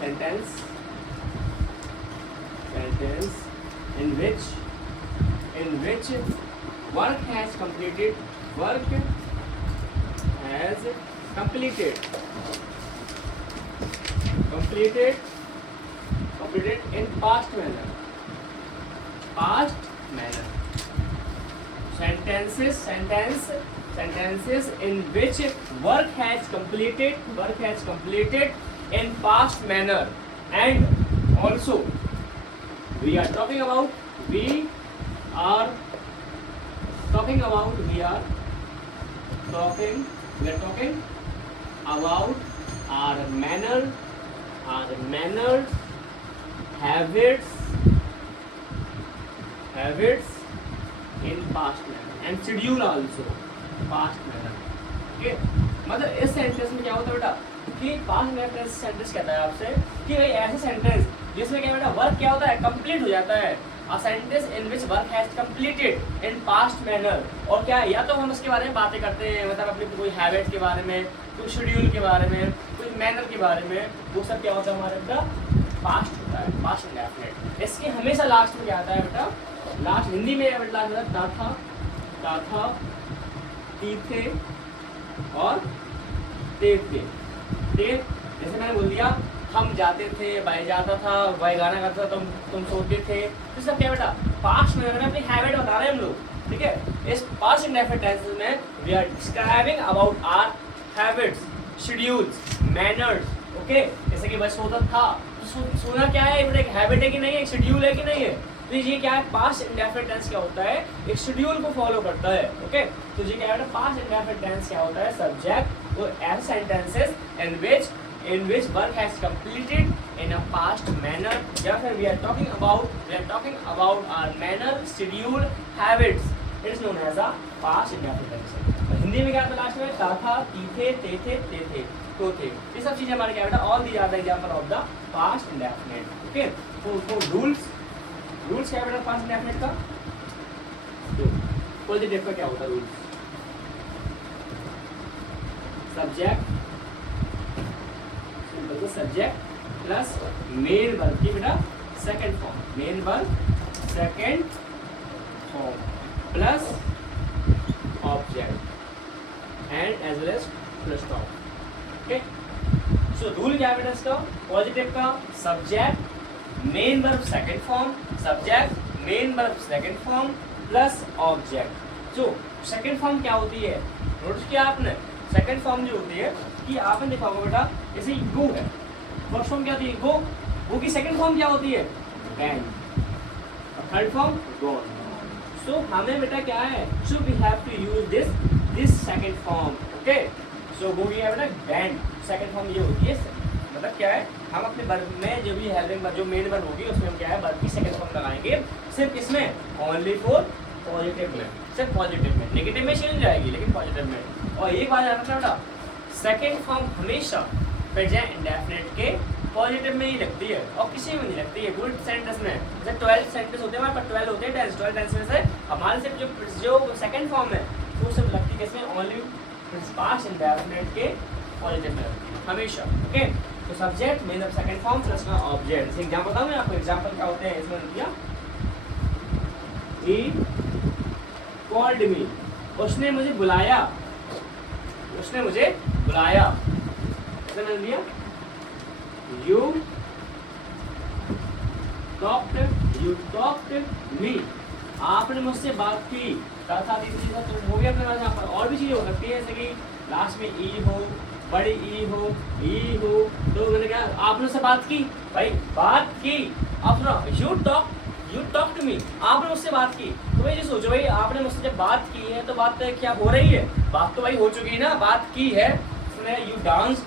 sentence in which work has completed in past manner. Sentences in which work has completed in past manner. And also we are talking about our manners, habits in past manner and schedule also past manner. Okay, मतलब इस sentence में क्या होता है बेटा कि past reference sentence कहता है आपसे कि भाई ऐसे सेंटेंस जिसमें क्या बेटा वर्क क्या होता है, कंप्लीट हो जाता है. A sentence in which work has completed in past manner. और क्या है, या तो हम उसके बारे में बातें करते हैं, मतलब अपनी कोई हैबिट के बारे में, कोई शेड्यूल के बारे में, कोई मैनर के बारे में, वो सब क्या होता है हमारे बेटा पास्ट होता है, पास्ट इंडेफिनिट. इसके हमेशा लास्ट में क्या आता है बेटा, लास्ट हिंदी में बेटा था, ती थे और ते थे. जैसे मैंने बोल दिया हम जाते थे, भाई जाता था, भाई गाना गाता था, तुम सोते थे. तो सब क्या बेटा पास्ट में अपनी हैबिट बता रहे हैं हम लोग. ठीक है, इस पास्ट इंडेफिनिट टेंसेस में we are describing about our habits, schedules, manners. Okay, जैसे कि भाई सोता था, सोना क्या है बेटा, एक हैबिट है कि नहीं है, एक शेड्यूल है कि नहीं है. तो ये क्या है, पास्ट इंडेफिनिट टेंस क्या होता है, एक शेड्यूल को फॉलो करता है. ओके, तो ये क्या है पास्ट इंडेफिनिट टेंस क्या होता है, सब्जेक्ट वो ऐसे sentences in which work has completed in a past manner. या फिर we are talking about our manner, schedule, habits. It is known as a past indefinite tense. Hindi में क्या आता है लास्ट में, था, ती थे, ते थे, तो थे. ये सब चीजें हमारे क्या बेटा, all these are the example of the past indefinite. Okay, तो rules क्या बेटा पास्ट इंडेफिनिट का, तो पॉजिटिव का क्या होता है rules, subject plus main verb की बेटा second form plus object and as well as full stop. Okay, so rule क्या है बेटा इसका, पॉजिटिव का subject main verb second form plus object. जो सेकंड फॉर्म क्या होती है, नोटिस किया आपने, सेकंड फॉर्म जो होती है कि आपने देखा होगा बेटा, जैसे गो है, फर्स्ट फॉर्म क्या होती है गो की सेकंड फॉर्म क्या होती है वैन, और थर्ड फॉर्म गॉन. सो हमें बेटा क्या है, so we have to use this second form. Okay, so go की है बेटा वैन, सेकंड फॉर्म ये होती है. मतलब क्या है, हम अपने वर्ब में जो भी हेल्पिंग वर्ब, जो मेन वर्ब होगी उसमें हम क्या है वर्ब की सेकंड फॉर्म लगाएंगे. सिर्फ किसमें, ओनली फॉर पॉजिटिव में, सिर्फ पॉजिटिव में. नेगेटिव में चेंज जाएगी लेकिन पॉजिटिव में. और एक बात याद रखना बेटा, सेकेंड फॉर्म हमेशा प्रेजेंट इंडेफिनिट के पॉजिटिव में ही लगती है और किसी में नहीं लगती है. गुड सेंटेंस में जैसे 12 सेंटेंस होते हैं हमारे पास, 12 होते हैं टेंस, 12 टेंस में से हमारे सिर्फ जो सेकेंड फॉर्म है वो सिर्फ लगती है किसमें, ओनली पास्ट इंडेफिनिट के पॉजिटिव में लगती है हमेशा. ओके, तो subject main of second form plus में ऑब्जेक्ट. एग्जांपल बताऊं मैं आपको, एग्जांपल क्या होते हैं इसमें दिया, ही कॉल्ड मी, उसने मुझे बुलाया, मैंने दिया यू टॉक्ड मी, आपने मुझसे बात की. हो गया अपने पास. यहाँ पर और भी चीजें हो सकती है, जैसे कि लास्ट में ई हो, बड़ी ई हो, तो मैंने क्या, आपने उससे बात की, भाई बात की. आप सुनो, यू टॉक टू मी, आपने मुझसे बात की. तो भाई ये सोचो, भाई आपने मुझसे जब बात की है तो बात क्या हो रही है, बात तो भाई हो चुकी है ना, बात की है. उसने यू डांस्ड,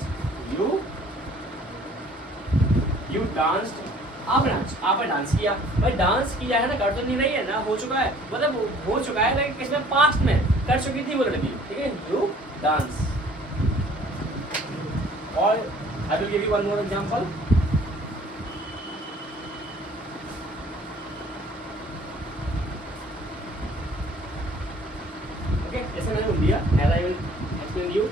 आपने डांस किया. भाई डांस किया है ना, कर तो नहीं रही है ना, हो चुका है, मतलब हो चुका है लेकिन किसमें, पास्ट में कर चुकी थी वो लड़की. ठीक है, यू डांस. और I will give you one more example. Okay, जैसे मैंने बोल दिया, as I will explain you,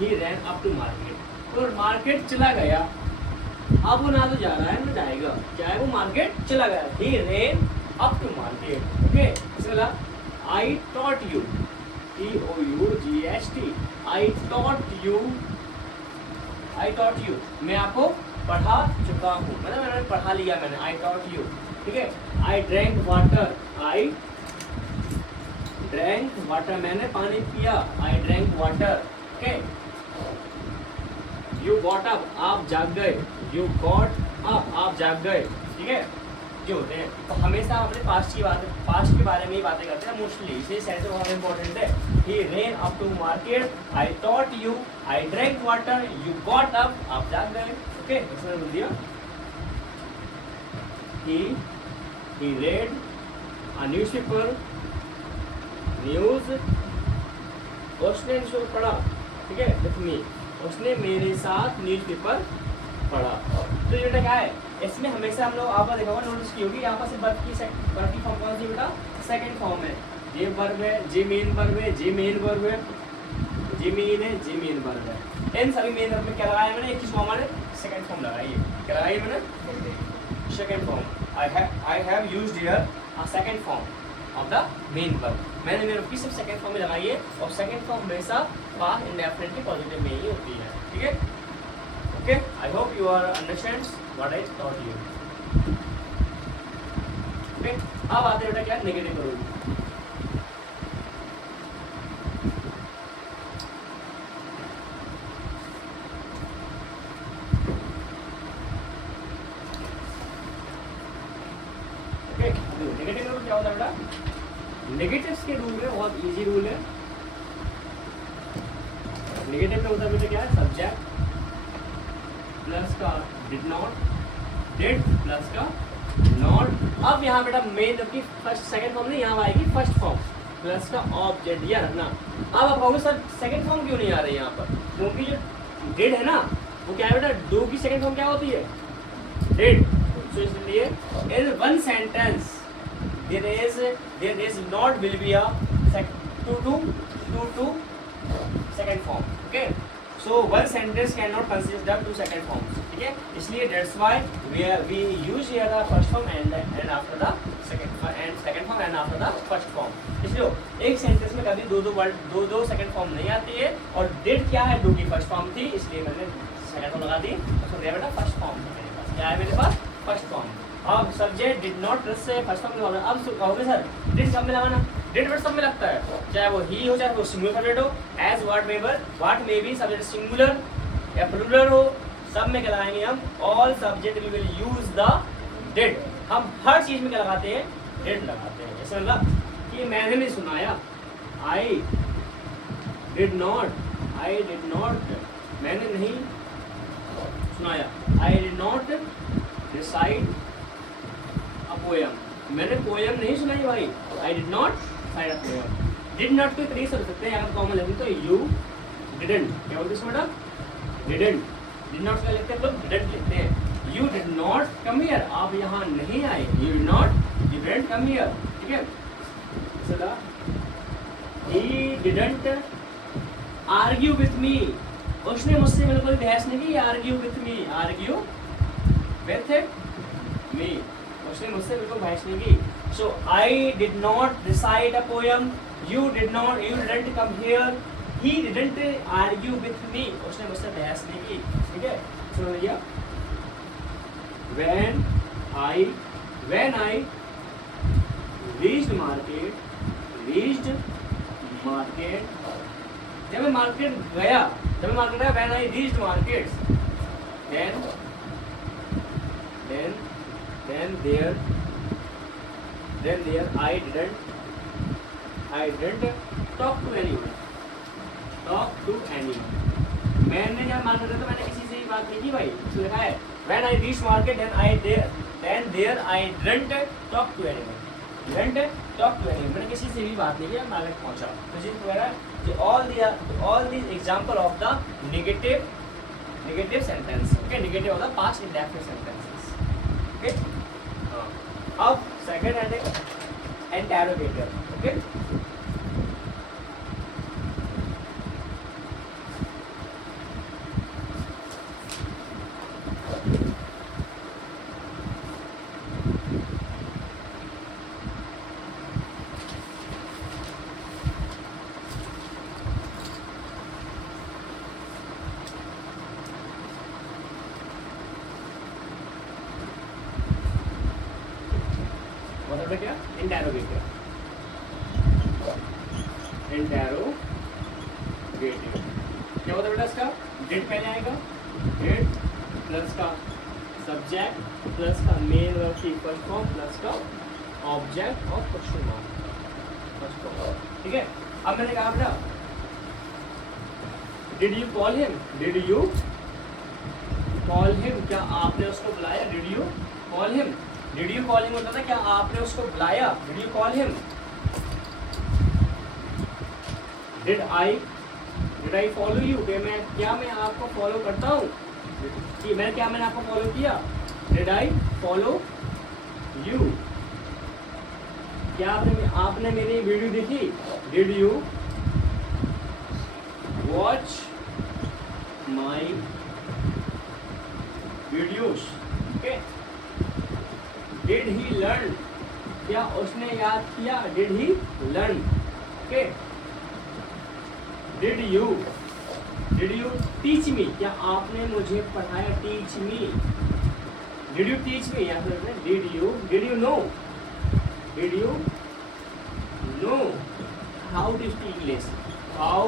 he ran up to market. और मार्केट चला गया, अब वो ना तो जा रहा है ना जाएगा, क्या है वो मार्केट चला गया, he ran up to market. Okay, चला I taught you, TOUGHT, I taught you, मैं आपको पढ़ा चुका हूँ, मतलब मैंने पढ़ा लिया मैंने, आई टॉट यू। ठीक है, आई ड्रैंक वाटर, आई ड्रैंक वाटर, मैंने पानी पिया, आई drank water. Okay, you got up, आप जाग गए, यू गॉट अप, आप जाग गए। ठीक है, जो होते हैं तो हमेशा अपने पास्ट के बारे में ही बातें करते हैं मोस्टली, इसलिए सेंस बहुत इंपॉर्टेंट है। He ran up to market, I taught you, I drank water, you got up, आप जाग गए। ओके, इसमें बोल दिया he read a newspaper, news, उसने न्यूज़पेपर पढ़ा। ठीक है, विथ मी, उसने मेरे साथ न्यूज़पेपर पढ़ा। तो ये बेटा क्या है, इसमें हमेशा हम लोग आपका देखा होगा, नोटिस की होगी, यहाँ पर सिर्फ वर्ब की फॉर्म कौन सी बेटा, सेकंड फॉर्म है। जे वर्ब है, जे मेन वर्ब है, जे मेन वर्ब है, जे मेन है, जे मेन वर्ब है। इन सभी मेन वर्ब में क्या लगाया मैंने, एक चीज हमारे सेकंड फॉर्म लगाई है, क्या लगाई है मैंने, second form. I have used here a second form of the main verb, मैंने मेन वर्ब की सिर्फ सेकंड फॉर्म में लगाई है, और सेकंड फॉर्म हमेशा पास्ट इंडेफिनिटली पॉजिटिव में ही होती है। ठीक है, okay, I hope you are understands what I taught you. Okay, अब आते हैं बेटा क्या, नेगेटिव रूल। नेगेटिव रूल क्या होता है बेटा, नेगेटिव्स के रूल में बहुत इजी रूल है। नेगेटिव में होता है बेटा क्या है, सब्जेक्ट प्लस का डिड नॉट, डिड प्लस का नॉट। अब यहाँ बेटा मेन की फर्स्ट सेकंड फॉर्म नहीं, यहाँ आएगी फर्स्ट फॉर्म प्लस का ऑब्जेक्ट, या रखना। अब आप कहोगे सर सेकंड फॉर्म क्यों नहीं आ रही यहाँ पर, क्योंकि जो डिड है ना वो क्या है बेटा, डू की सेकंड फॉर्म क्या होती है, डिड। तो इसलिए in one sentence there is not will be a two second form. Okay, so one sentence cannot consist of two second forms. ठीक है, इसलिए that's why we use here the first form and after the second form and after the first form. इसलिए एक sentence में कभी दो second form नहीं आती है, और did क्या है, डू की फर्स्ट फॉर्म थी, इसलिए मैंने सेकंड फॉर्म लगा दी, तो ये बेटा फर्स्ट फॉर्म है मेरे पास, क्या है मेरे पास, फर्स्ट फॉर्म। अब सब्जेक्ट डिड नॉट से फर्स्ट फॉर्म में लगाना। अब कहोगे सर डिड कब में लगाना, डिड वर्ड सब में लगता है, चाहे वो ही हो चाहे वो सिंगुलर सब्जेक्ट हो, as what may be subject singular या प्लूरल हो, सब में क्या लगाएंगे हम, all subject we will use the did. हम हर चीज में क्या लगाते हैं, डिड लगाते हैं। जैसे मतलब कि मैंने नहीं सुनाया, आई डिड नॉट, मैंने नहीं सुनाया, आई did not recite a poem, मैंने पोएम नहीं सुनाई भाई, आई did not side a poem. Did not के तरीके से हो सकते हैं, अगर कॉमन लिखें तो यू डिडंट, क्या बोलते हैं बेटा, डिडंट, डिड नॉट का लिखते हैं लोग, डिडंट लिखते हैं। You did not come here, आप यहाँ नहीं आए, यू डिडंट कम हियर। ठीक है, चला he didn't argue with me, उसने मुझसे बिल्कुल बहस नहीं की, argue with me, argue with me, उसने मुझसे बिल्कुल बहस नहीं की। So I did not recite a poem, you didn't come here, he didn't argue with me, उसने मुझसे बहस नहीं की। ठीक है, सुन लिया, when I reached market, जब मैं मार्केट गया, when I reached markets, then there I didn't talk to anyone. मैंने जब मार्केट गया तो मैंने किसी से ही बात नहीं की भाई, इसलिए लिखा है when I reached market then there I didn't talk to anyone. मैंने किसी से भी बात नहीं की, मार्केट पहुंचा। तो जी वगैरह all these example of the negative sentence. Okay, negative of the past indefinite sentences. Okay, अब second and interrogator. Okay, मतलब क्या, इंटेरोगेटिव, इंटेरोगेटिव क्या होता है बेटा इसका, डिड पहले आएगा, डिड प्लस का सब्जेक्ट प्लस का मेन वर्ब की फर्स्ट फॉर्म प्लस का ऑब्जेक्ट और क्वेश्चन मार्क, ठीक है। अब मैंने कहा बेटा did you call him, did you call him, क्या आपने उसको बुलाया, did you call him, did you call him होता था क्या आपने उसको बुलाया, did you call him. Did I follow you, क्या मैं आपको फॉलो करता हूँ, कि मैंने आपको फॉलो किया, डिड आई फॉलो यू। क्या आपने मेरी वीडियो देखी, did you watch my videos, okay. Did he learn, क्या उसने याद किया, did he learn, okay. Did you teach me, क्या आपने मुझे पढ़ाया, teach me, did you teach me, या फिर did you know how to speak English, how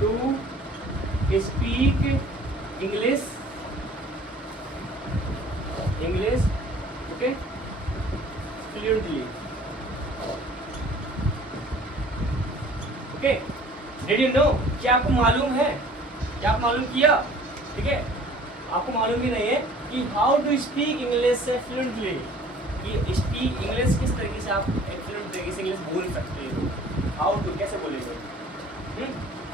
to speak English, okay, fluently, okay. Did you know, क्या आपको मालूम है, क्या आप मालूम किया, ठीक है। आपको मालूम भी नहीं है कि हाउ टू स्पीक इंग्लिश से फ्लुएंटली, कि स्पीक इंग्लिश किस तरीके से आप फ्लुएंट तरीके से इंग्लिश बोल सकते हो, हाउ टू कैसे बोलेंगे।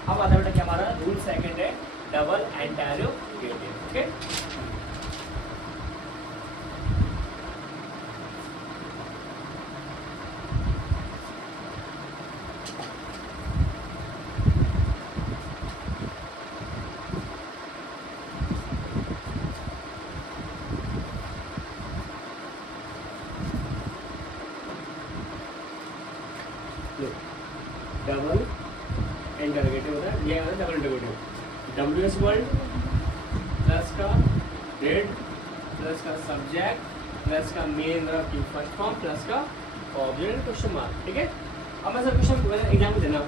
अब आता बेटा क्या हमारा रूल सेकंड है, double interrogative, okay. Double interrogative होता है, ये होता है double interrogative, WS word plus का डिड प्लस का सब्जेक्ट प्लस का मेन वर्ब की फर्स्ट फॉर्म प्लस का ऑब्जेक्ट क्वेश्चन मार्क, ठीक है। अब मैं सर क्वेश्चन एग्जाम्पल देना,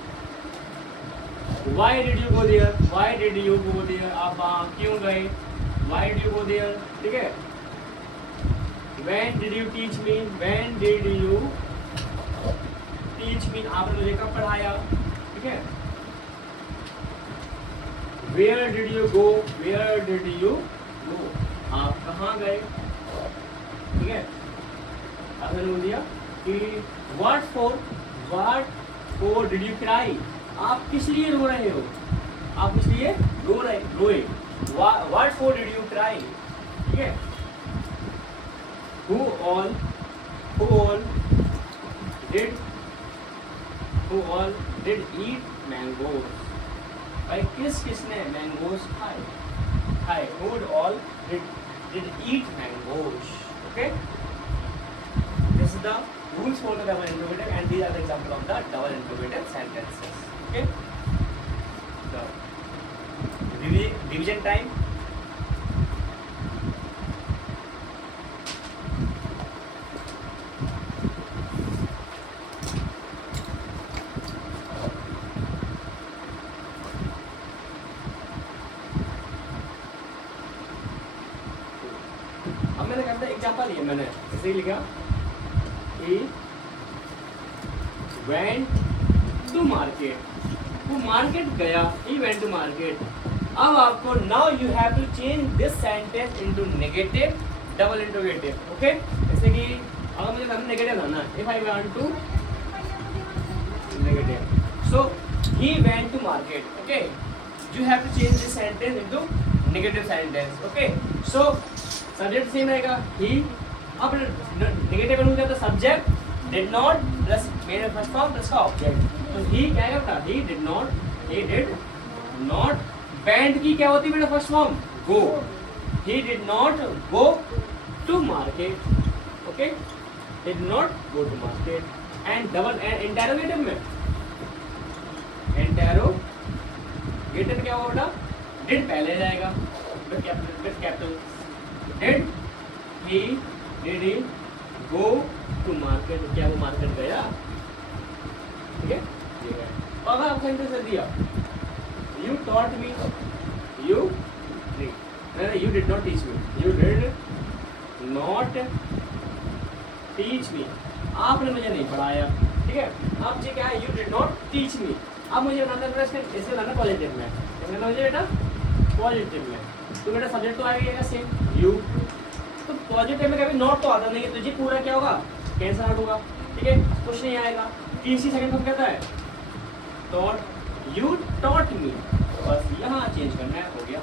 why did you go there, why did you go there, आप क्यों गए, why did you go there, ठीक है। When did you teach me, when did you teach me, आपने मुझे कब पढ़ाया, ठीक है। Where did you go, where did you go, आप कहाँ गए, ठीक है। आपने बोल दिया कि what for did you cry, आप किस लिए रो रहे हो, आप किस लिए रोए, what for did you cry, ठीक है। Who all did eat mangoes, भाई किसने मैंगोज खाए, who all did eat mangoes, okay. This is the rules for the double interrogative and these are the example of the double interrogative sentences, okay. The revision time, example ये मैंने ऐसे ही लिखा, he went to market, वो market गया, he went to market। अब आपको now you have to change this sentence into negative double interrogative, okay। जैसे कि अगर मुझे नेगेटिव लाना, if I want to negative, so he went to market, okay, you have to change this sentence into negative sentence, okay। so subject same रहेगा ही, अब negative हो जाता है सब्जेक्ट डिड नॉट प्लस मेरे फर्स्ट फॉर्म प्लस का object, तो ही क्या आएगा, ही डिड नॉट वेंट की क्या होती है बेटा first form, go, he did not go to market, okay, did not go to market. And double interrogative में इंटेरोगेटिव क्या होगा बेटा, डिड पहले जाएगा with capital, did he go to market, क्या वो मार्केट गया? ठीक है, ये गया। और अगर आपको सेंटेंस दे दिया यू टॉट मी, यू नहीं, you did not teach me, you did not teach me, आपने मुझे नहीं पढ़ाया। ठीक है, अब ये क्या है? You did not teach me. अब मुझे बनाना है प्रश्न, इसे बनाना पॉजिटिव में, इसे बनाना मुझे बेटा पॉजिटिव में। तो बेटा सब्जेक्ट तो आएगा सेम यू, तो पॉजिटिव में कभी नॉट तो आता नहीं है, तो ये पूरा क्या होगा? कैंसल आउट होगा। ठीक है, कुछ नहीं आएगा। तीसरी सेकंड में कहता है टॉट, यू टॉट मी, बस यहाँ चेंज करना है, हो गया।